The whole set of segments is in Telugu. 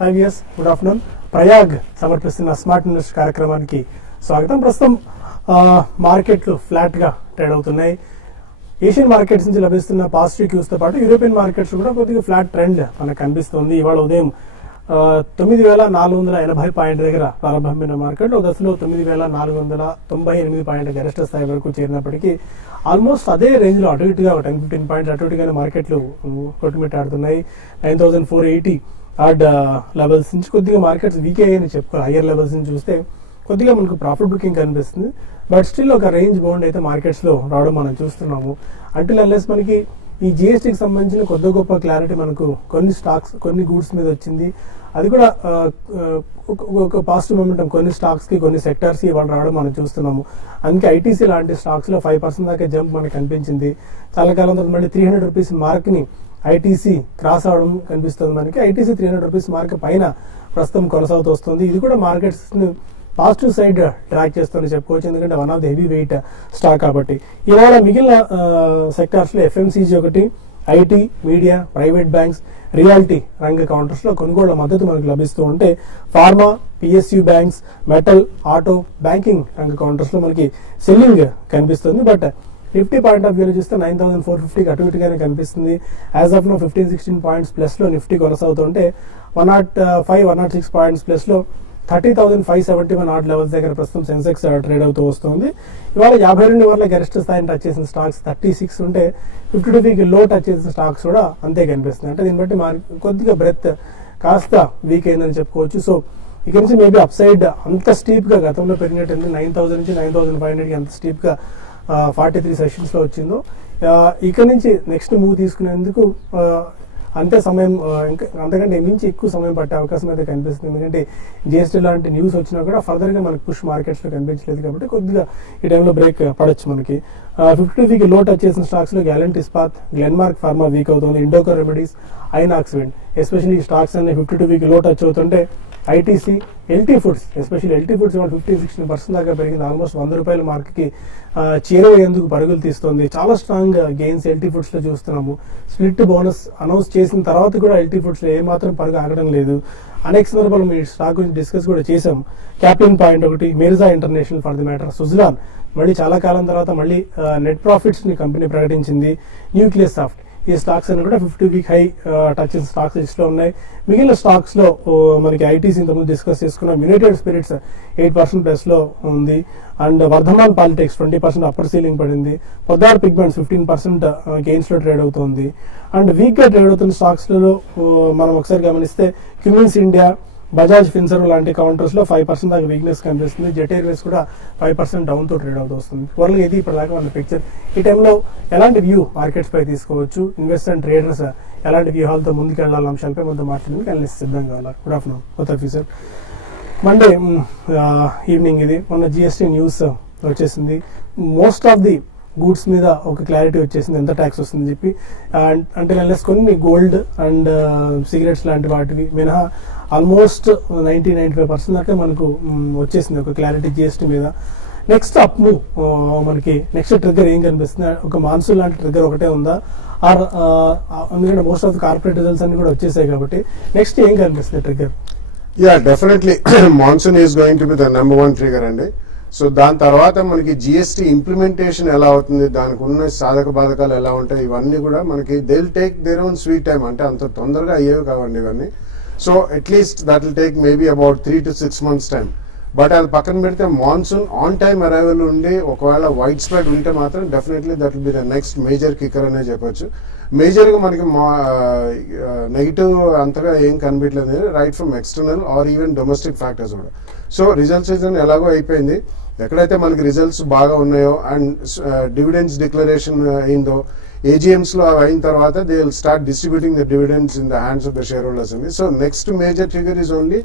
5 years. Good afternoon. ప్రయాగ్ సమర్పిస్తున్న స్మార్ట్ ఇన్వెస్ట్ కార్యక్రమానికి స్వాగతం. ప్రస్తుతం మార్కెట్లు ఫ్లాట్ గా ట్రేడ్ అవుతున్నాయి. ఏషియన్ మార్కెట్స్ నుంచి లభిస్తున్న పాజిటివ్ క్యూస్ తో పాటు యూరోపియన్ మార్కెట్స్ కూడా కొద్దిగా ఫ్లాట్ ట్రెండ్ మనకు కనిపిస్తుంది. ఇవాళ ఉదయం 9,480 పాయింట్ దగ్గర ప్రారంభమైన మార్కెట్ ఒక దశలో 9,498 పాయింట్ గరిష్ట స్థాయి వరకు చేరినప్పటికీ ఆల్మోస్ట్ అదే రేంజ్ లో అటు ఇటుగా 10-15 పాయింట్స్ అటు ఇటుగానే మార్కెట్లు కొట్టుమిట్టాడుతున్నాయి. 9,480 ఆర్డ్ లెవెల్స్ నుంచి కొద్దిగా మార్కెట్స్ వీక్ అయ్యాయని చెప్పుకోవాలి. హయ్యర్ లెవెల్స్ నుంచి చూస్తే కొద్దిగా మనకు ప్రాఫిట్ బుకింగ్ కనిపిస్తుంది. బట్ స్టిల్ ఒక రేంజ్ బౌండ్ అయితే మార్కెట్స్ లో రావడం మనం చూస్తున్నాము. అంటిల్ అన్లెస్ మనకి ఈ జిఎస్టీకి సంబంధించిన కొద్ది గొప్ప క్లారిటీ మనకు కొన్ని స్టాక్స్ కొన్ని గూడ్స్ మీద వచ్చింది. అది కూడా ఒక పాజిటివ్ మొమెంటం కొన్ని స్టాక్స్ కి కొన్ని సెక్టర్స్ కి వాళ్ళు రావడం మనం చూస్తున్నాము. అందుకే ఐటీసీ లాంటి స్టాక్స్ లో 5% దాకా జంప్ మనకు కనిపించింది. చాలా కాలం తర్వాత మళ్ళీ 300 రూపీస్ మార్క్ ని ఐటీసీ క్రాస్ అవడం కనిపిస్తుంది. మనకి ఐటీసీ 300 రూపీస్ మార్క్ పైన ప్రస్తుతం కొనసాగుతూ వస్తుంది. ఇది కూడా మార్కెట్స్ పాజిటివ్ సైడ్ ట్రాక్ చేస్తుందని చెప్పుకోవచ్చు. ఎందుకంటే one of the heavy weight stock కాబట్టి. ఇవాళ మిగిలిన సెక్టార్స్ లో ఎఫ్ఎంసీజీ ఒకటి, IT, media, private banks, reality రంగ కౌంటర్స్ లో కొనుగోళ్ల మద్దతు మనకు లభిస్తూ ఉంటే pharma, PSU banks, metal, auto, banking రంగ కౌంటర్స్ లో మనకి సెల్లింగ్ కనిపిస్తుంది. బట్ నిఫ్టీ పాయింట్ ఆఫ్ వ్యూలో చూస్తే 9,450 అటు ఇటుగానే కనిపిస్తుంది. As of now 15-16 points plus లో నిఫ్టీ కొనసాగుతుంటే 105-106 పాయింట్స్ ప్లస్ లో 30,571 ఆర్డ్ లెవెల్స్ దగ్గర ప్రస్తుతం సెన్సెక్స్ ట్రేడ్ అవుతూ వస్తుంది. ఇవాళ 52 వరల గరిష్ట స్థాయిని టచ్ చేసిన స్టాక్స్ 36 ఉంటే 52 వీక్ లో టచ్ చేసిన స్టాక్స్ కూడా అంతే కనిపిస్తుంది. అంటే దీన్ని బట్టి కొద్దిగా బ్రెత్ కాస్త వీక్ అయిందని చెప్పుకోవచ్చు. సో ఇక్కడ నుంచి మేబీ అప్ సైడ్ అంత స్టీప్ గా గతంలో పెరిగినట్టు 9,000 నుంచి 9,500 అంత స్టీప్ గా 43 సెషన్స్ లో వచ్చిందో ఇక్కడ నుంచి నెక్స్ట్ మూవ్ తీసుకునేందుకు అంతే సమయం అంతకంటే మించి ఎక్కువ సమయం పట్టే అవకాశం అయితే కనిపిస్తుంది. ఎందుకంటే జిఎస్టీ లాంటి న్యూస్ వచ్చినా కూడా ఫర్దర్ గా మనకు పుష్ మార్కెట్స్ లో కనిపించలేదు కాబట్టి కొద్దిగా ఈ టైంలో బ్రేక్ పడొచ్చు మనకి. 52 వీక్ లో టచ్ చేసిన స్టాక్స్ లో గ్యాలంట్ ఇస్పాత్, గ్లెన్మార్క్ ఫార్మా వీక్ అవుతుంది. Indoco remedies, INOX wind especially ఈ స్టాక్స్ అన్ని 52 వీక్ లో టచ్ అవుతుంటే ITC, LT foods especially LT foods 15-16% దాకా పెరిగింది. ఆల్మోస్ట్ 100 రూపాయల మార్క్ కి చేరువయ్యేందుకు పరుగులు తీస్తుంది. చాలా స్ట్రాంగ్ గెయిన్స్ ఎల్టీ ఫుడ్స్ లో చూస్తున్నాము. స్ప్లిట్ బోనస్ అనౌన్స్ చేసిన తర్వాత కూడా ఎల్టీ ఫుడ్స్ లో ఏమాత్రం పరుగు ఆగడం లేదు. అనేక సందర్భాలు మీ స్టాక్ గురించి డిస్కస్ కూడా చేసాం. క్యాప్టెన్ పాయింట్ ఒకటి, Mirza international for the matter, Suzlon మళ్ళీ చాలా కాలం తర్వాత మళ్ళీ నెట్ ప్రాఫిట్స్ ని కంపెనీ ప్రకటించింది. న్యూక్లియస్ సాఫ్ట్ ఈ స్టాక్స్ అన్ని కూడా 50 వీక్ హై టచ్ చేసిన స్టాక్స్ లిస్ట్ లో ఉన్నాయి. మిగిలిన స్టాక్స్ లో మనకి ఐటీసీ ఇంతకుముందు డిస్కస్ చేసుకున్నాం. యునైటెడ్ స్పిరిట్స్ 8% ప్లస్ లో ఉంది. And Vardhman Polytex 20% upper ceiling పడింది. పొద్దార్ పిగ్మెంట్స్ 15% గెయిన్స్ లో ట్రేడ్ అవుతుంది. అండ్ వీక్ గా ట్రేడ్ అవుతున్న స్టాక్స్ లలో మనం ఒకసారి గమనిస్తే క్యూమిన్స్ ఇండియా, బజాజ్ ఫిన్సర్వ్ లాంటి కౌంటర్స్ లో 5% దాకా వీక్నెస్ కనిపిస్తుంది. జెట్ ఎయిర్వేస్ కూడా 5% డౌన్ తో ట్రేడ్ అవుతూ వస్తుంది. ఓవరాల్ ఇది ఇప్పటిదాకా మన పిక్చర్. ఈ టైంలో ఎలాంటి వ్యూ మార్కెట్స్ పై తీసుకోవచ్చు, ఇన్వెస్టర్ అండ్ ట్రేడర్స్ ఎలాంటి వ్యూహాలతో ముందుకెళ్లాల అంశాలపై మనతో మాట్లాడేందుకు అనలిస్ట్ సిద్ధంగా ఉన్నారు. Good afternoon both of you sir. Monday evening ఇది మొన్న జిఎస్టీ న్యూస్ వచ్చేసింది. మోస్ట్ ఆఫ్ ది గూడ్స్ మీద ఒక క్లారిటీ వచ్చేసింది ఎంత ట్యాక్స్ వస్తుందని చెప్పి. అంటే కొన్ని గోల్డ్ అండ్ సిగరెట్స్ లాంటి వాటివి మినహా ఆల్మోస్ట్ 90-95% దాకా మనకు వచ్చేసింది ఒక క్లారిటీ జిఎస్టీ మీద. నెక్స్ట్ అప్ మూవ్ మనకి నెక్స్ట్ ట్రిగ్గర్ ఏం కనిపిస్తుంది? ఒక మాన్సూన్ లాంటి ట్రిగ్గర్ ఒకటే ఉందా? ఆర్ ఎందుకంటే most of the corporate results అన్ని కూడా వచ్చేసాయి కాబట్టి నెక్స్ట్ ఏం కనిపిస్తుంది trigger? Yeah, definitely monsoon is going to be the number 1 trigger అండి. సో దాని తర్వాత మనకి జిఎస్టీ ఇంప్లిమెంటేషన్ ఎలా అవుతుంది, దానికి ఉన్న సాధక బాధకాలు ఎలా ఉంటాయి, ఇవన్నీ కూడా మనకి they will take their own sweet time. అంటే అంత తొందరగా అయ్యేవి కావండి ఇవన్నీ. So at least that will take maybe about 3 to 6 months time. But అది పక్కన పెడితే మాన్సూన్ ఆన్ టైమ్ అరైవల్ ఉండి ఒకవేళ వైడ్ స్ప్రెడ్ ఉంటే మాత్రం definitely that will be the next major kicker అనే చెప్పొచ్చు. మేజర్ గా మనకి నెగిటివ్ అంతగా ఏం కనిపించలేదు right from external or even domestic factors కూడా. సో రిజల్ట్ సీజన్ ఎలాగో అయిపోయింది. ఎక్కడైతే మనకి రిజల్ట్స్ బాగా ఉన్నాయో అండ్ డివిడెండ్స్ డిక్లరేషన్ అయిందో ఏజీఎంస్ లో అయిన తర్వాత they will start distributing the dividends in the hands of the shareholders అండి. So next major trigger is only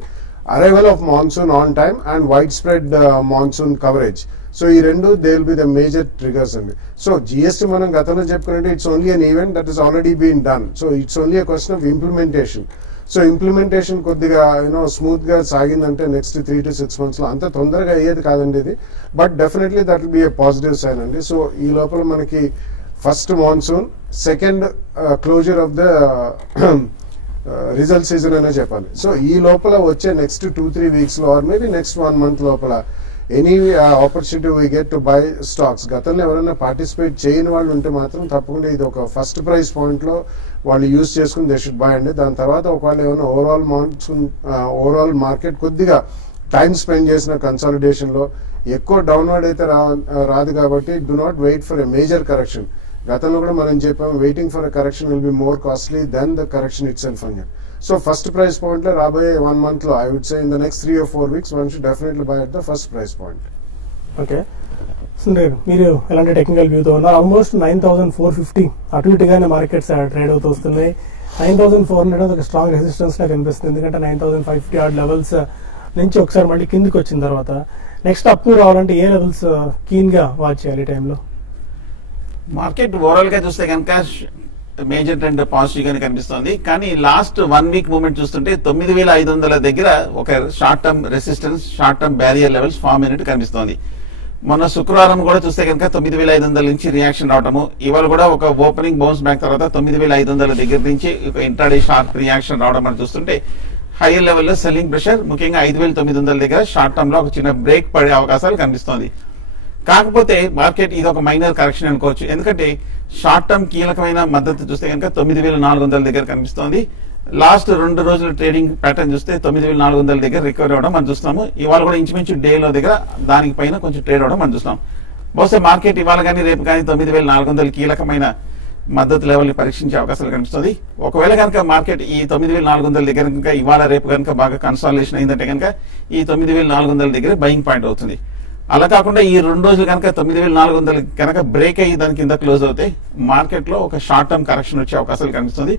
arrival of monsoon on time and wide spread monsoon coverage. So ఈ రెండు they will be the major triggers అండి. సో జిఎస్టీ మనం గతంలో చెప్పుకున్నట్టు it's only an event that is already been done. So it's only a question of implementation. So implementation కొద్దిగా స్మూత్ గా సాగిందంటే నెక్స్ట్ 3 to 6 months లో అంత తొందరగా అయ్యేది కాదండి ఇది. But definitely that will be a positive sign అండి. సో ఈ లోపల మనకి first monsoon, second closure of the result season అనే చెప్పాలి. సో ఈ లోపల వచ్చే నెక్స్ట్ 2-3 వీక్స్ లో ఆర్ మేబీ నెక్స్ట్ 1 month లోపల any opportunity we get to buy stocks. గతంలో ఎవరైనా పార్టిసిపేట్ చేయని వాళ్ళు ఉంటే మాత్రం తప్పకుండా ఇది ఒక ఫస్ట్ ప్రైస్ పాయింట్ లో వాళ్ళు యూజ్ చేసుకుని దే షుడ్ బై అండి. దాని తర్వాత ఒకవేళ ఏమైనా ఓవరాల్ మార్కెట్ కొద్దిగా టైం స్పెండ్ చేసిన కన్సాలిడేషన్ లో ఎక్కువ డౌన్వర్డ్ అయితే రాదు కాబట్టి do not wait for a major correction. గతంలో కూడా మనం చెప్పాము waiting for a correction will be more costly than the correction itself అని. సో ఫస్ట్ ప్రైస్ పాయింట్ లో రాబోయే 1 month లో I would say in the next 3 or 4 weeks one should definitely buy at the first price point. Okay Sundar, మీరు ఎలాంటి టెక్నికల్ వ్యూతో ఉన్నారు? ఆల్మోస్ట్ 9,450 అటు ఇటుగానే మార్కెట్స్ ట్రేడ్ అవుతూ వస్తున్నాయి. 9,400 ఒక స్ట్రాంగ్ రెసిస్టెన్స్ లా కనిపిస్తుంది. ఎందుకంటే 9,550 ఆడ్ లెవెల్స్ నుంచి ఒకసారి మళ్ళీ కిందికి వచ్చిన తర్వాత నెక్స్ట్ అప్ రావాలంటే ఏ లెవెల్స్ కీన్ గా వాచ్ చేయాలి టైంలో? మార్కెట్ ఓవరాల్ గా చూస్తే కనుక మేజర్ ట్రెండ్ పాజిటివ్ గానే కనిపిస్తోంది. కానీ లాస్ట్ 1 week మూవ్మెంట్ చూస్తుంటే 9,500 దగ్గర ఒక short term resistance, short term barrier levels form అయినట్టు కనిపిస్తోంది. మొన్న శుక్రవారం కూడా చూస్తే కనుక 9,500 నుంచి రియాక్షన్ రావడము, ఇవాళ కూడా ఒక ఓపెనింగ్ బౌన్స్ బ్యాక్ తర్వాత 9,500 దగ్గర నుంచి ఒక ఇంట్రాడే షార్ప్ రియాక్షన్ రావడం అని చూస్తుంటే హైయర్ లెవెల్లో సెల్లింగ్ ప్రెషర్, ముఖ్యంగా 5,900 దగ్గర షార్ట్ టర్మ్ లో ఒక చిన్న బ్రేక్ పడే అవకాశాలు కనిపిస్తోంది. కాకపోతే మార్కెట్ ఇది ఒక మైనర్ కరెక్షన్ అనుకోవచ్చు. ఎందుకంటే షార్ట్ టర్మ్ కీలకమైన మద్దతు చూస్తే కనుక 9,400 దగ్గర కనిపిస్తోంది. లాస్ట్ 2 రోజుల ట్రేడింగ్ ప్యాటర్న్ చూస్తే 9,400 దగ్గర రికవరీ అవడం మనం చూస్తున్నాము. ఇవాళ కూడా ఇంచుమించు డేలో దగ్గర దానికి పైన కొంచెం ట్రేడ్ అవడం మనం చూస్తున్నాం. బహుశా మార్కెట్ ఇవాళ కానీ రేపు కానీ 9,400 కీలకమైన మద్దతు లెవెల్ ని పరీక్షించే అవకాశాలు కనిపిస్తుంది. ఒకవేళ కనుక మార్కెట్ ఈ 9,400 దగ్గర కనుక ఇవాళ రేపు కనుక బాగా కన్సాలిడేషన్ అయిందంటే కనుక ఈ 9,400 దగ్గర బయింగ్ పాయింట్ అవుతుంది. అలా కాకుండా ఈ 2 రోజులు కనుక 9,400 కనుక బ్రేక్ అయ్యి దాని కింద క్లోజ్ అవుతే మార్కెట్ లో ఒక షార్ట్ టర్మ్ కరెక్షన్ వచ్చే అవకాశాలు కనిపిస్తుంది.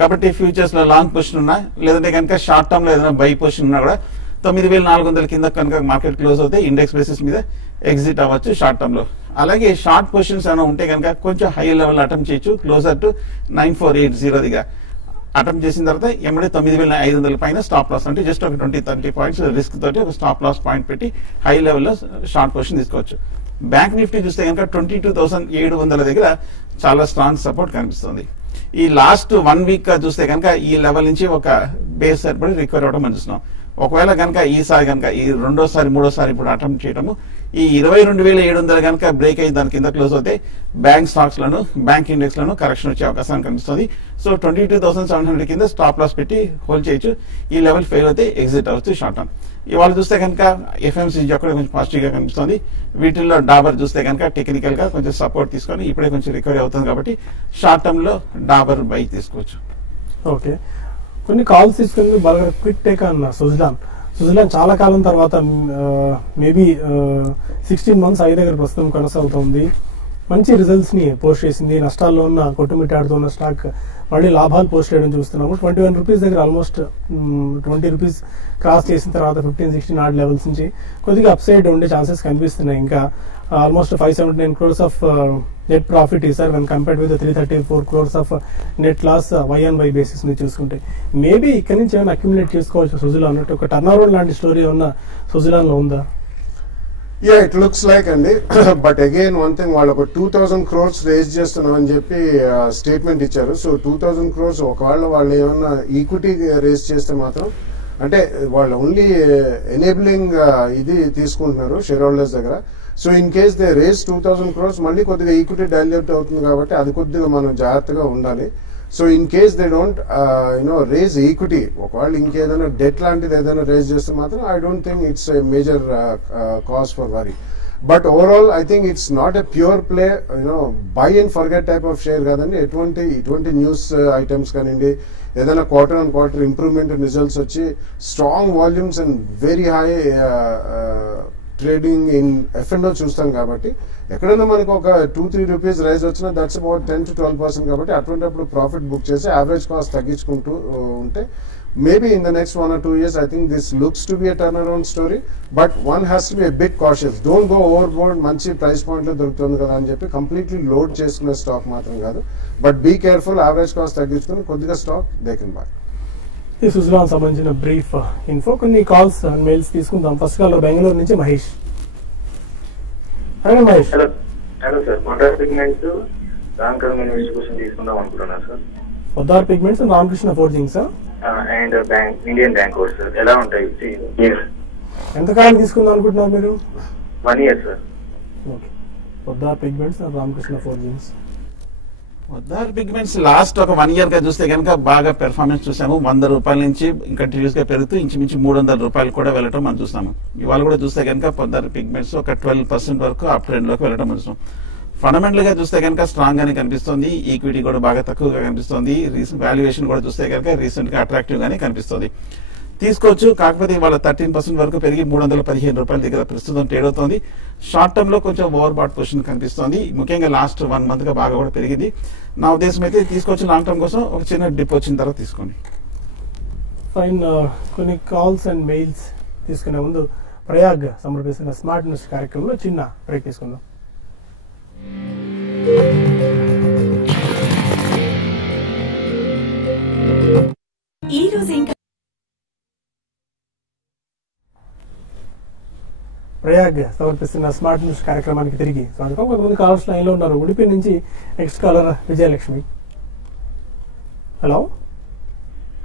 కాబట్టి ఫ్యూచర్స్ లో లాంగ్ పొజిషన్ ఉన్నా లేదంటే కనుక షార్ట్ టర్మ్ లో ఏదైనా బై పొజిషన్ ఉన్నా కూడా 9,400 కింద కనుక మార్కెట్ క్లోజ్ అవుతే ఇండెక్స్ బేసిస్ మీద ఎగ్జిట్ అవ్వచ్చు షార్ట్ టర్మ్ లో. అలాగే షార్ట్ పొజిషన్స్ ఏమైనా ఉంటే కనుక కొంచెం హై లెవెల్ అటెంప్ట్ చేయొచ్చు. క్లోజర్ టు 9,480 దగ్గర అటెంప్ట్ చేసిన తర్వాత ఎమ్మడే 9,500 పైన స్టాప్ లాస్ అంటే జస్ట్ ఒక 20-30 పాయింట్స్ రిస్క్ తోటి ఒక స్టాప్ లాస్ పాయింట్ పెట్టి హై లెవెల్లో షార్ట్ పొజిషన్ తీసుకోవచ్చు. బ్యాంక్ నిఫ్టీ చూస్తే కనుక 22,700 దగ్గర చాలా స్ట్రాంగ్ సపోర్ట్ కనిపిస్తుంది. ఈ లాస్ట్ 1 week చూస్తే కనుక ఈ లెవెల్ నుంచి ఒక బేస్ ఏర్పడి రికవర్ అవడం మనం చూస్తున్నాం. ఒకవేళ కనుక ఈసారి కనుక ఈ రెండోసారి మూడోసారి ఇప్పుడు అటెంప్ట్ చేయడము ఈ 22,700 కనుక బ్రేక్ అయ్యి దాని కింద క్లోజ్ అవుతే బ్యాంక్ స్టాక్స్ లను బ్యాంక్ ఇండెక్స్ లను కరెక్షన్ వచ్చే అవకాశం కనిపిస్తుంది. సో 22,700 కింద స్టాప్ లాస్ పెట్టి హోల్డ్ చేయొచ్చు. ఈ లెవెల్ ఫెయిల్ అయితే ఎగ్జిట్ అవ్వచ్చు షార్ట్ టర్మ్. ఇవాళ చూస్తే కనుక ఎఫ్ఎంసీజీ అక్కడ కొంచెం పాజిటివ్ గా కనిపిస్తుంది. వీటిల్లో డాబర్ చూస్తే కనుక టెక్నికల్ గా కొంచెం సపోర్ట్ తీసుకొని ఇప్పుడే కొంచెం రికవరీ అవుతుంది కాబట్టి షార్ట్ టర్మ్ లో డాబర్ బై తీసుకోవచ్చు. ఓకే, కొన్ని కాల్స్ తీసుకుని బాగా క్విక్ టేక్ అన్న సుజలాన్ చాలా కాలం తర్వాత మేబీ 16 months అయ్యే దగ్గర ప్రస్తుతం కొనసాగుతుంది. మంచి రిజల్ట్స్ ని పోస్ట్ చేసింది. నష్టాల్లో ఉన్న కొట్టుమిట్టాడుతున్న స్టాక్ మళ్ళీ లాభాలు పోస్ట్ చేయడం చూస్తున్నాము. 21 రూపీస్ దగ్గర ఆల్మోస్ట్ 20 రూపీస్ క్రాస్ చేసిన తర్వాత 15-16 ఆడ్ లెవెల్స్ నుంచి కొద్దిగా అప్ సైడ్ ఉండే ఛాన్సెస్ కనిపిస్తున్నాయి. ఇంకా almost 579 crores of net profit ఈసారి when compared with 334 crores of net loss YoY basis ని చూసుకుంటే మేబీ ఇక్కడ నుంచి ఏమైనా అక్యుములేట్ చేసుకోవచ్చు సుజలాన్ అన్నట్టు ఒక టర్న్ అరౌండ్ లాంటి స్టోరీ ఉన్న సుజలాన్ లో ఉందా? Yeah, it looks like అండి. బట్ అగైన్ వన్ థింగ్ వాళ్ళు ఒక 2,000 crores రేజ్ చేస్తున్నాం అని చెప్పి స్టేట్మెంట్ ఇచ్చారు. సో 2,000 crores ఒకవేళ వాళ్ళు ఏమన్నా ఈక్విటీ రేజ్ చేస్తే మాత్రం అంటే వాళ్ళు ఓన్లీ ఎనేబులింగ్ ఇది తీసుకుంటున్నారు షేర్ హోల్డర్స్ దగ్గర. So in case they raise 2,000 crores మళ్ళీ కొద్దిగా ఈక్విటీ డైల్యూట్ అవుతుంది కాబట్టి అది కొద్దిగా మనం జాగ్రత్తగా ఉండాలి. So in case they don't raise equity, ఒకవేళ ఇంకేదైనా డెట్ లాంటిది ఏదైనా రేజ్ చేస్తే మాత్రం I don't think it's a major cause for worry. But overall I think it's not a pure play buy and forget type of share కాదండి. ఇటువంటి న్యూస్ ఐటమ్స్ కానివ్వండి, ఏదైనా quarter on quarter improvement results వచ్చి strong volumes and very high trading in F&O చూస్తాం కాబట్టి ఎక్కడైనా మనకు ఒక 2-3 రూపీస్ రైజ్ వచ్చినా దట్స్ అబౌట్ 10-12% కాబట్టి అటువంటిప్పుడు ప్రాఫిట్ బుక్ చేసి యావరేజ్ కాస్ట్ తగ్గించుకుంటూ ఉంటే maybe in the next 1 or 2 years I think this looks to be a turnaround story, but one has to be a bit cautious. Don't go overboard. మంచి ప్రైస్ పాయింట్ లో దొరుకుతుంది కదా అని చెప్పి కంప్లీట్లీ లోడ్ చేసుకునే స్టాక్ మాత్రం కాదు. But be careful, average cost తగ్గించుకుని కొద్దిగా స్టాక్ దే కెన్ బై. ఈ సుజలాన్ సంబంధించిన బ్రీఫ్ ఇన్ఫో కొన్ని కాల్స్ అండ్ మెయిల్స్ తీసుకుందాం. ఫస్ట్ కాల్ బెంగళూరు నుంచి Mahesh. Hello Mahesh. Hello sir, contract segments దానికన్నా డిస్కషన్ తీసుకుందాం అనుకుంటున్నా sir. Poddar pigments, Ramakrishna forgings and bank Indian bank sir ఎలా ఉంటాయి? ఎంతకాలం తీసుకుందాం అనుకుంటున్నారు మీరు? 1 year sir. Okay, Poddar pigments and Ramakrishna forgings. Poddar pigments last ఒక 1 year గా చూస్తే కనుక బాగా పెర్ఫార్మెన్స్ చూసాము. 100 రూపాయల నుంచి కంటిన్యూస్ గా పెరుగుతూ ఇంచుమించు 300 రూపాయలు కూడా వెళ్ళటం మనం చూస్తాము. ఇవాళ కూడా చూస్తే కనుక పొద్దార్ పిగ్మెంట్స్ ఒక 12% వరకు అప్ ట్రెండ్ లోకి వెళ్ళడం మనం చూస్తాం. ఫండమెంటల్ గా చూస్తే కనుక స్ట్రాంగ్ గానే కనిపిస్తుంది. ఈక్విటీ కూడా బాగా తక్కువగా కనిపిస్తుంది. రీసెంట్ వాల్యుయేషన్ కూడా చూస్తే కనుక రీసెంట్ గా అట్రాక్టివ్ గానే కనిపిస్తుంది. తీసుకోవచ్చు. కాకపోతే ఇవాళ 13% వరకు పెరిగి 315 రూపాయల దగ్గర ప్రస్తుతం ట్రేడ్ అవుతుంది. షార్ట్ టర్మ్ లో కొంచెం ఓవర్ బాట్ పొజిషన్ కనిపిస్తుంది. ముఖ్యంగా లాస్ట్ 1 month గా బాగా కూడా పెరిగింది. నా ఉద్దేశం అయితే తీసుకోవచ్చు. లాంగ్ టర్మ్ కోసం ఒక చిన్న డిప్ వచ్చిన తర్వాత తీసుకోండి. ఫైన్. కొన్ని కాల్స్ అండ్ మెయిల్స్ తీసుకునే ముందు ప్రయాగ్ సమర్పిస్తున్న స్మార్ట్ న్యూస్ కార్యక్రమంలో చిన్న బ్రేక్ తీసుకుందాం. ఈ రోజు ఇంకా ప్రయాగ్ సమర్పిస్తున్న స్మార్ట్ న్యూస్ కార్యక్రమానికి తిరిగి స్వాగతం. కొంతమంది కాలర్స్ లైన్ లో ఉన్నారు. ఉడిపి నుంచి next caller Vijayalakshmi. Hello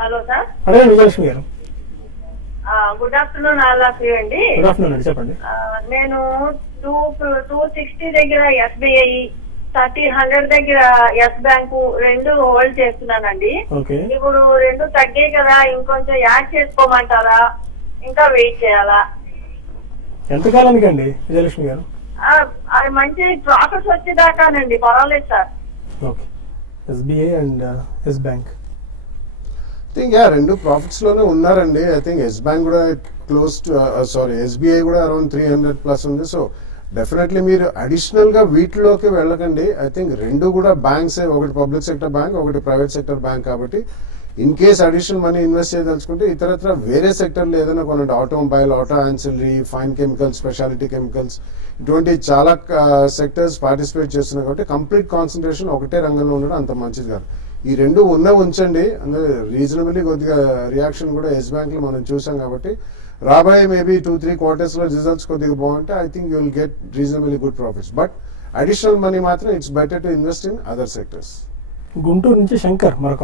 hello sir. అదే విజయలక్ష్మి గారు. Good afternoon all of you అండి. గుడ్ ఆఫ్టర్నూన్ అండి, చెప్పండి. నేను 260 దగ్గర SBI, 1300 దగ్గర ఎస్ బ్యాంకు రెండు హోల్డ్ చేస్తున్నానండి. ఓకే, ఇప్పుడు రెండు తగ్గాయి కదా, ఇంకొంచెం యాడ్ చేసుకోమంటారా, ఇంకా వెయిట్ చేయాలా? ఎంతకాలానికి అండి విజయలక్ష్మి గారు? అది మంచి ప్రాఫిట్స్ వచ్చేదాకానండి, పర్వాలేదు sir. Okay, SBI and Yes Bank. Think రెండు ప్రాఫిట్స్ లోనే ఉన్నారండి. ఐ థింక్ ఎస్ బ్యాంక్ కూడా క్లోజ్ టు SBI కూడా అరౌండ్ 300+ ఉంది. సో డెఫినెట్లీ మీరు అడిషనల్ గా వీటిలోకి వెళ్ళకండి. ఐ థింక్ రెండు కూడా బ్యాంక్స్, ఒకటి పబ్లిక్ సెక్టర్ బ్యాంక్, ఒకటి ప్రైవేట్ సెక్టర్ బ్యాంక్. కాబట్టి in case additional money invest చేయదలుచుకుంటే ఇతరత్ర వేరే సెక్టర్లు ఏదైనా కొనండి. Automobile, auto ancillary, fine chemicals, speciality chemicals, ఇటువంటి చాలా సెక్టర్స్ పార్టిసిపేట్ చేస్తున్నాయి. కాబట్టి కంప్లీట్ కాన్సన్ట్రేషన్ ఒకటే రంగంలో ఉండడం అంత మంచిది కాదు. ఈ రెండు ఉంచండి. అందులో రీజనబుల్లీ కొద్దిగా రియాక్షన్ కూడా ఎస్ బ్యాంక్ లో మనం చూసాం. కాబట్టి రాబోయే మేబీ 2-3 quarters లో రిజల్ట్స్ కొద్దిగా బాగుంటే I think you will get reasonably good profits. But additional money మాత్రం it's better to invest in other sectors. Guntur నుంచి శంకర్ మరొక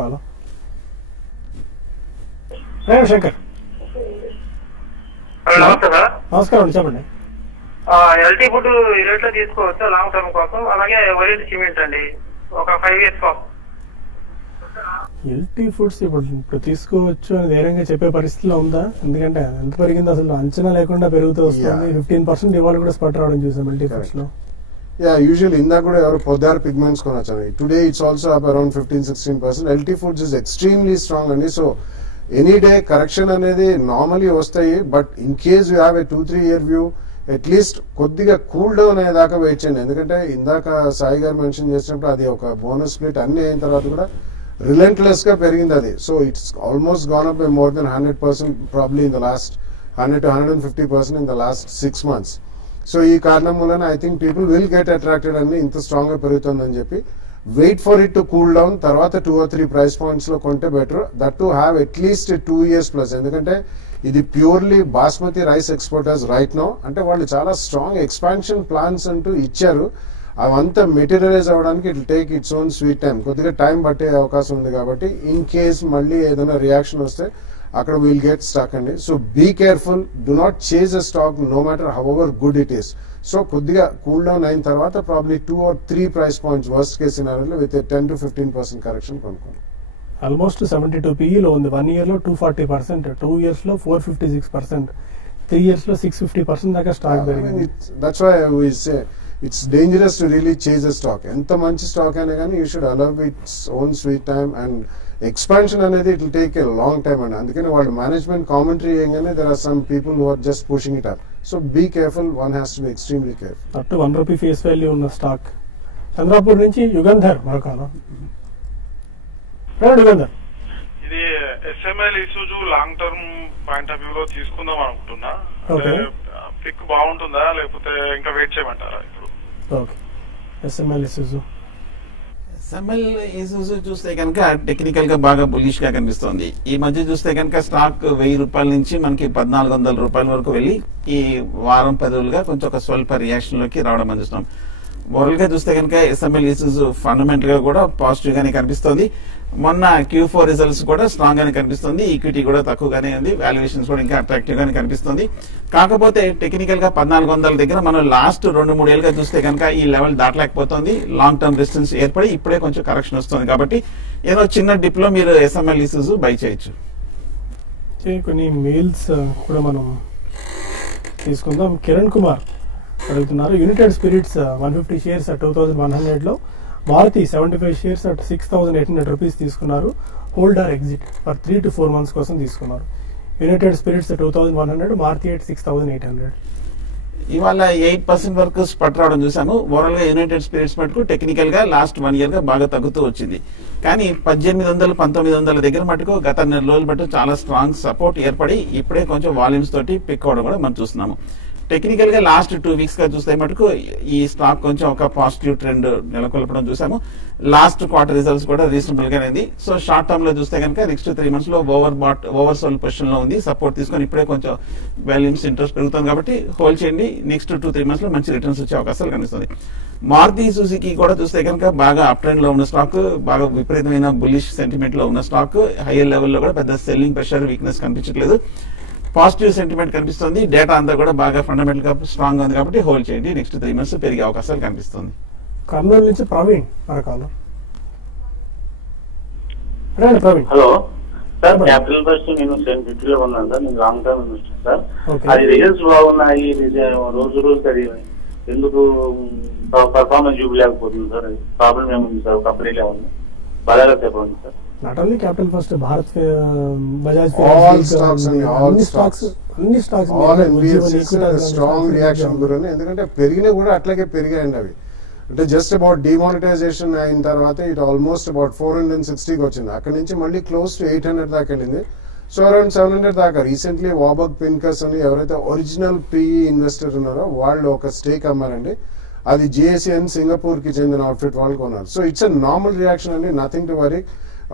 శంకర్. నమస్కారం అండి, చెప్పండి. ఎల్టీ ఫుడ్ ఈ రేట్ లో తీసుకోవచ్చు లాంగ్ టర్మ్ కోసం. అలాగే వైట్ సిమెంట్ అండి ఒక 5 years కోసం. ఎల్టీ ఫుడ్స్ ఇప్పుడు తీసుకోవచ్చు అని ధైర్యంగా చెప్పే పరిస్థితిలో ఉందా? ఎందుకంటే ఎంత పెరిగింది అసలు అంచనా లేకుండా పెరుగుతూ వస్తుంది. 15% ఇవాళ కూడా స్పట్ రావడం చూసాం ఎల్టీ ఫుడ్స్ లో. యూజువల్ ఇందాక కూడా ఎవరు పొద్దార్ పిగ్మెంట్స్ కొనొచ్చు. Today it's also up around 15-16%. LT foods is extremely strong అండి. సో ఎనీ డే కరెక్షన్ అనేది నార్మలీ వస్తాయి. But in case you have a 2-3 year view, at least కొద్దిగా కూల్ డౌన్ అయ్యేదాకా వెయిట్ చేయండి. ఎందుకంటే ఇందాక సాయి గారు మెన్షన్ చేసినప్పుడు అది ఒక బోనస్ స్ప్లిట్ అన్ని అయిన తర్వాత కూడా రిలెంట్లెస్ గా పెరిగింది అది. So it's almost gone up by more than 100% probably in the last 100-150% in the last 6 months. So ఈ కారణం వలన I think people will get attracted అని ఇంత స్ట్రాంగ్ గా పెరుగుతుందని చెప్పి wait for it to cool down. తర్వాత 2 or 3 price points లో కొంటే better. That to have at least 2 years plus. ఎందుకంటే ఇది purely basmati rice exporters right no. అంటే వాళ్ళు చాలా స్ట్రాంగ్ ఎక్స్పాన్షన్ ప్లాన్స్ అంటూ ఇచ్చారు. అవంతా మెటీరియలైజ్ అవ్వడానికి it take its own sweet time. కొద్దిగా టైం పట్టే అవకాశం ఉంది. కాబట్టి ఇన్ కేస్ మళ్ళీ ఏదైనా రియాక్షన్ వస్తే అక్కడ విల్ గెట్ స్టాక్ అండి. So be careful, do not chase a stock no matter however good it is. So కొద్దిగా కూల్ డౌన్ అయిన తర్వాత probably 2 or 3 price points worst case సినారియోలో విత్ 10-15% కరెక్షన్ కొనుక్కోండి. ఆల్మోస్ట్ 72 PE లో ఉంది. 1 year లో 240%, 2 years లో 456%, 3 years లో 650% దాకా స్టాక్ పెరిగింది. That's why we say it's dangerous to really chase a stock. ఎంత మంచి స్టాక్ అయినా కానీ you should allow its own sweet time. And expansion అనేది it will take a long time అండి. అందుకని వాళ్ళు మేనేజ్మెంట్ కామెంటరీ చేయగానే there are some people who are just pushing it up. So be careful, one has to be extremely careful. Up to 1 rupee face value ఉన్న స్టాక్. చంద్రాపూర్ నుంచి యుగంధర్ మరొక యుగంధర్. ఇది SML Isuzu long term point of view లో తీసుకుందాం అనుకుంటున్నా. పిక్ బాగుంటుందా లేకపోతే ఇంకా వెయిట్ చేయమంటారా ఇప్పుడు? Okay, SML Isuzu. SML Isuzu చూస్తే కనుక టెక్నికల్ గా బాగా బులిష్ గా కనిపిస్తోంది. ఈ మధ్య చూస్తే కనుక స్టాక్ 1000 రూపాయల నుంచి మనకి 1400 రూపాయల వరకు వెళ్ళి ఈ వారం 10 రోజులుగా కొంచెం ఒక స్వల్ప రియాక్షన్ లోకి రావడం చూస్తున్నాం. ఓవరాల్ గా చూస్తే కనుక ఎస్ఎంఎల్ ఇష్యూస్ ఫండమెంటల్ గా కూడా పాజిటివ్ గానే కనిపిస్తుంది. మొన్న Q4 రిజల్ట్స్ కూడా స్ట్రాంగ్ గానే కనిపిస్తుంది. ఈక్విటీ కూడా తక్కువగానే ఉంది. వాల్యుయేషన్స్ కూడా ఇంకా అట్రాక్టివ్ గానే కనిపిస్తుంది. కాకపోతే టెక్నికల్ గా 1400 దగ్గర మనం లాస్ట్ 2-3 ఏళ్ళుగా చూస్తే కనుక ఈ లెవెల్ దాటలేకపోతుంది. లాంగ్ టర్మ్ రెసిస్టెన్స్ ఏర్పడి ఇప్పుడే కొంచెం కరెక్షన్ వస్తుంది. కాబట్టి ఏదో చిన్న డిప్ లో మీరు ఎస్ఎంఎల్ ఇష్యూస్ బై చేయొచ్చు. కొన్ని మెయిల్స్ కూడా మనం తీసుకుందాం. కిరణ్ కుమార్ అడుగుతున్నారు, యునైటెడ్ స్పిరిట్స్ 150 షేర్స్ at 2100 లో, మారుతి 75 షేర్స్ at 6800 రూపీస్ తీసుకున్నారు. Holder exit for 3 to 4 months కోసం తీసుకున్నారు. United Spirits 2100, Maruti at 6800. ఇవాళ 8% వరకు స్పట్ రావడం చూసాము. ఓవరాల్ గా యునైటెడ్ స్పిరిట్స్ మటుకు టెక్నికల్ గా లాస్ట్ 1 year గా బాగా తగ్గుతూ వచ్చింది. కానీ 1800-1900 దగ్గర మటుకు గత 4 రోజులు బట్టి చాలా స్ట్రాంగ్ సపోర్ట్ ఏర్పడి ఇప్పుడే కొంచెం వాల్యూమ్స్ తోటి పిక్ అవడం కూడా మనం చూస్తున్నాము. టెక్నికల్ గా లాస్ట్ 2 weeks గా చూస్తే మటుకు ఈ స్టాక్ కొంచెం ఒక పాజిటివ్ ట్రెండ్ నెలకొల్పడం చూసాము. లాస్ట్ క్వార్టర్ రిజల్ట్స్ కూడా రీజనబుల్ గానే ఉంది. సో షార్ట్ టర్మ్ లో చూస్తే కనుక నెక్స్ట్ 3 months లో ఓవర్ సోల్ పొజిషన్ లో ఉంది. సపోర్ట్ తీసుకొని ఇప్పుడే కొంచెం వాల్యూమ్స్ ఇంట్రెస్ట్ పెరుగుతుంది కాబట్టి హోల్డ్ చేయండి. నెక్స్ట్ 2-3 months లో మంచి రిటర్న్స్ వచ్చే అవకాశాలు కనిపిస్తుంది. మారుతి సుజుకి కూడా చూస్తే కనుక బాగా అప్ ట్రెండ్ లో ఉన్న స్టాక్, బాగా విపరీతమైన బుల్లిష్ సెంటిమెంట్ లో ఉన్న స్టాక్, హైయర్ లెవెల్లో కూడా పెద్ద సెల్లింగ్ ప్రెషర్ వీక్నెస్ కనిపించట్లేదు. పాజిటివ్ సెంటిమెంట్ కనిపిస్తుంది. డేటా అంతా కూడా బాగా ఫండమెంటల్ గా స్ట్రాంగ్ ఉంది కాబట్టి హోల్డ్ చేయండి. నెక్స్ట్ 3 months పెరిగే అవకాశాలు కనిపిస్తుంది. కర్నూలు నుంచి ప్రవీణ్ మరొకరు. Praveen, hello sir, Capital First నేను 750 లో ఉన్నాను సార్. నేను లాంగ్ టర్మ్ ఇన్వెస్టర్ సార్. అది రిజల్ట్స్ బాగున్నాయి, రోజు అది ఎందుకు పర్ఫార్మెన్స్ చూపలేకపోతుంది సార్? అది ప్రాబ్లం ఏముంది సార్? కంపెనీలో ఉంది బాగా చెప్పండి sir. Not only Capital First, Bharat, Bajaj, all stocks and all అన్ని stocks all NBFCs strong reaction గురని. ఎందుకంటే పెరిగినా కూడా అట్లాగే పెరిగాయండి అవి. అంటే జస్ట్ అబౌట్ డిమానిటైజేషన్ అయిన తర్వాత ఇట్ ఆల్మోస్ట్ అబౌట్ 460కి వచ్చింది. అక్కడ నుంచి మళ్ళీ క్లోజ్ టు 800 దాకా వెళ్ళింది. సో అరౌండ్ 700 దాకా. రీసెంట్లీ వాబక్ పిన్కస్ అని ఎవరైతే ఒరిజినల్ పిఈ ఇన్వెస్టర్ ఉన్నారో వాళ్ళు ఒక స్టేక్ అమ్మారండి. అది GSN సింగపూర్ కి చెందిన అవుట్ఫిట్ వాళ్ళు కొన్నారు. So it's a normal reaction అండి, నథింగ్ టు వరీ.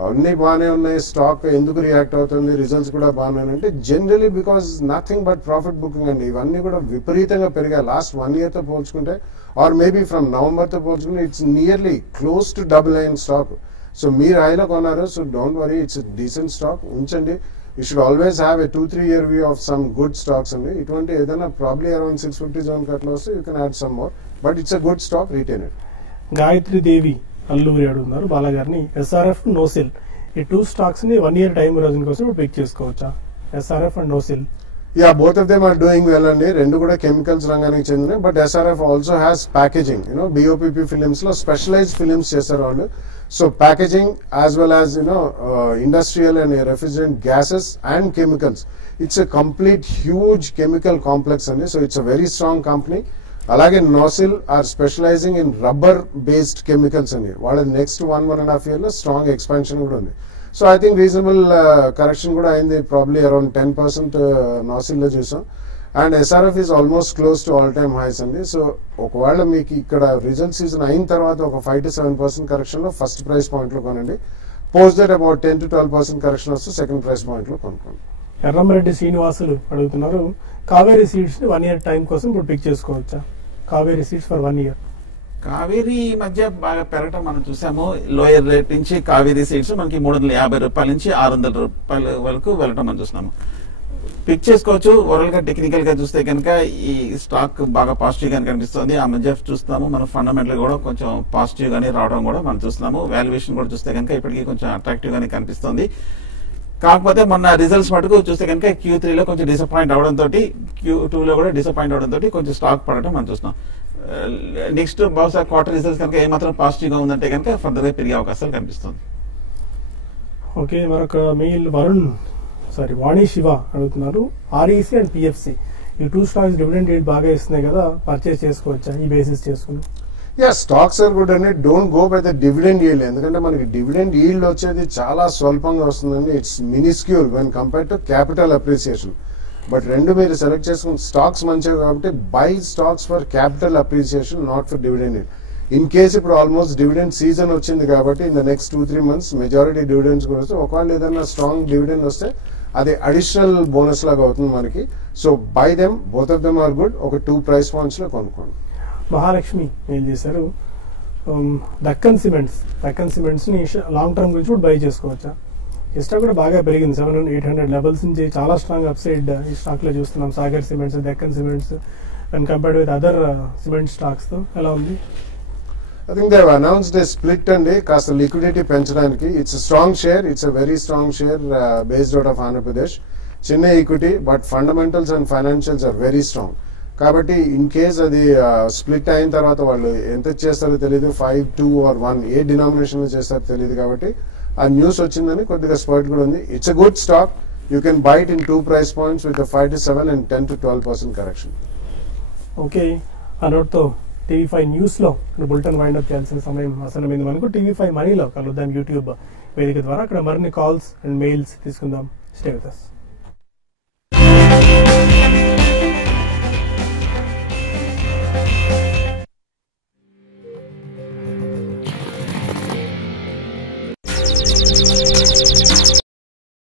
అన్ని బాగానే ఉన్నాయి. స్టాక్ ఎందుకు రియాక్ట్ అవుతుంది, రిజల్ట్స్ కూడా బాగానే అంటే generally because nothing but profit booking అండి. ఇవన్నీ కూడా విపరీతంగా పెరిగాయి లాస్ట్ 1 year తో పోల్చుకుంటే, ఆర్ మేబీ ఫ్రమ్ నవంబర్ తో పోల్చుకుంటే it's nearly close to double అయిన స్టాక్. సో మీరు హైలో కొన్నారు, so don't worry, it's decent stock, ఉంచండి. You should always have a 2-3 year view of some good stocks అండి. ఇటువంటి ఏదైనా ప్రాబ్లీ అరౌండ్ 650 zone అట్లా వస్తే you can add some more, but it's a good stock, retain it. Gayatri Devi Alluri అడుగుతున్నారు బాలాగారిని, SRF, నోసిల్ ఈ 2 stocks ని 1 year టైం రోజుల కోసం పిక్ చేసుకోవచ్చా? SRF and NOCIL. Yeah, both of them are doing well అండి. రెండు కూడా కెమికల్స్ రంగానికి చెందినవి. But SRF also has packaging, BOPP films లో స్పెషలైజ్డ్ ఫిలిమ్స్ చేస్తారు వాళ్ళు. సో packaging as well as industrial and refrigerant gases and chemicals. It's a complete huge chemical complex అండి. So it's a very strong company. అలాగే NOCIL are specialising in rubber based chemicals అండి. వాళ్ళ నెక్స్ట్ 1-1.5 year లో స్ట్రాంగ్ ఎక్స్పాన్షన్ కూడా ఉంది. So I think reasonable correction కూడా అయింది, ప్రాబ్లీ అరౌండ్ 10% నోసిల్ లో చూసాం. And SRF is almost close to all time highs అండి. సో ఒకవేళ మీకు ఇక్కడ రిజల్ట్ సీజన్ అయిన తర్వాత ఒక 5-7% కరెక్షన్ లో ఫస్ట్ ప్రైస్ పాయింట్ లో కొనండి. పోస్ట్ దట్ అబౌట్ 10-12% కరెక్షన్ వస్తే సెకండ్ ప్రైస్ పాయింట్ లో కొనుక్కోండి. ఎర్రమరెడ్డి శ్రీనివాసులు అడుగుతున్నారు, కావేరీ సీడ్స్ ని 1 year టైం కోసం ఇప్పుడు పిక్ చేసుకోవచ్చా? Kaveri seeds for 1 year. Kaveri మధ్య బాగా పెరగటం మనం చూసాము. లోయర్ రేట్ నుంచి కావేరీ సీడ్స్ మనకి 350 రూపాయల నుంచి 600 రూపాయల వరకు వెళ్ళటం మనం చూస్తున్నాము. పిక్ చేసుకోవచ్చు. ఓవరాల్ గా టెక్నికల్ గా చూస్తే కనుక ఈ స్టాక్ బాగా పాజిటివ్ గానే కనిపిస్తుంది. ఆ మధ్య చూస్తున్నాము మనం ఫండమెంటల్ కూడా కొంచెం పాజిటివ్ గానే రావడం కూడా మనం చూస్తున్నాము. వాల్యుయేషన్ కూడా చూస్తే కనుక ఇప్పటికీ కొంచెం అట్రాక్టివ్ గానే కనిపిస్తుంది. కాకపోతే మొన్న రిజల్ట్స్ మటుకు చూస్తే కనుక Q3 లో కొంచెం డిసప్పాయింట్ అవడంతో, Q2 లో కూడా డిసప్పాయింట్ అవడంతో కొంచెం స్టాక్ పడటం మనం చూస్తున్నాం. నెక్స్ట్ బహుశా క్వార్టర్ రిజల్ట్స్ కనుక ఏమాత్రం పాజిటివ్ గా ఉందంటే కనుక ఫర్దర్ గా పెరిగే అవకాశాలు కనిపిస్తుంది. ఓకే, మరొక మెయిల్ వాణి శివ అడుగుతున్నారు, REC అండ్ PFC ఈ 2 stocks డివిడెండ్ రేట్ బాగా ఇస్తున్నాయి కదా, పర్చేస్ చేసుకోవచ్చా ఈ బేసిస్ చేసుకుని? యా, స్టాక్స్ ఆర్ గుడ్ అండి. Don't go by the dividend yield. ఎందుకంటే మనకి డివిడెండ్ ఈల్డ్ వచ్చేది చాలా స్వల్పంగా వస్తుందండి. It's minuscule when compare to capital appreciation. But రెండు మీరు సెలెక్ట్ చేసుకున్న స్టాక్స్ మంచివి కాబట్టి by stocks for capital appreciation, not for dividend yield. In case ఇప్పుడు ఆల్మోస్ట్ డివిడెండ్ సీజన్ వచ్చింది కాబట్టి in the next 2-3 months majority dividends కూడా వస్తాయి. ఒకవేళ ఏదైనా స్ట్రాంగ్ డివిడెండ్ వస్తే అది అడిషనల్ బోనస్ లాగా అవుతుంది మనకి. So buy them, both of them are good. ఒక 2 price points లో కొనుక్కోండి. మహాలక్ష్మి మెయిల్ చేశారు, దక్కన్ సిమెంట్స్ ని లాంగ్ టర్మ్ గురించి కూడా బై చేసుకోవచ్చా? ఈ స్టాక్ కూడా బాగా పెరిగింది, 700-800 లెవెల్స్ నుంచి చాలా స్ట్రాంగ్ అప్ సైడ్ ఈ స్టాక్ లో చూస్తున్నాం. Sagar cements, Deccan cements and compared with other cement stocks తో ఎలా ఉంది? I think they have announced a split అండి, కాస్త లిక్విడిటీ పెంచడానికి. It's strong share, it's very strong share based out of Andhra Pradesh. చిన్న equity but fundamentals and financials are very strong. కాబట్టి ఇన్ కేస్ అది స్ప్లిట్ అయిన తర్వాత వాళ్ళు ఎంత చేస్తారో తెలియదు, 5, 2 or 1 ఏ డినామినేషన్ లో చేస్తారో తెలియదు. కాబట్టి ఆ న్యూస్ వచ్చిందని కొద్దిగా స్పర్ట్ కూడా ఉంది. It's a good stock, you can buy it in 2 price points with a 5 to 7 and 10 to 12% correction. Okay, ఆ నోట్తో TV5 న్యూస్ లో బులెటిన్ వైండ్ అప్ చేయాల్సిన సమయం ఆసన్నమైంది మనకు. TV5 మనీలో కలుద్దాం యూట్యూబ్ వేదిక ద్వారా. అక్కడ మరిన్ని కాల్స్ అండ్ మెయిల్స్ తీసుకుందాం. Stay with us.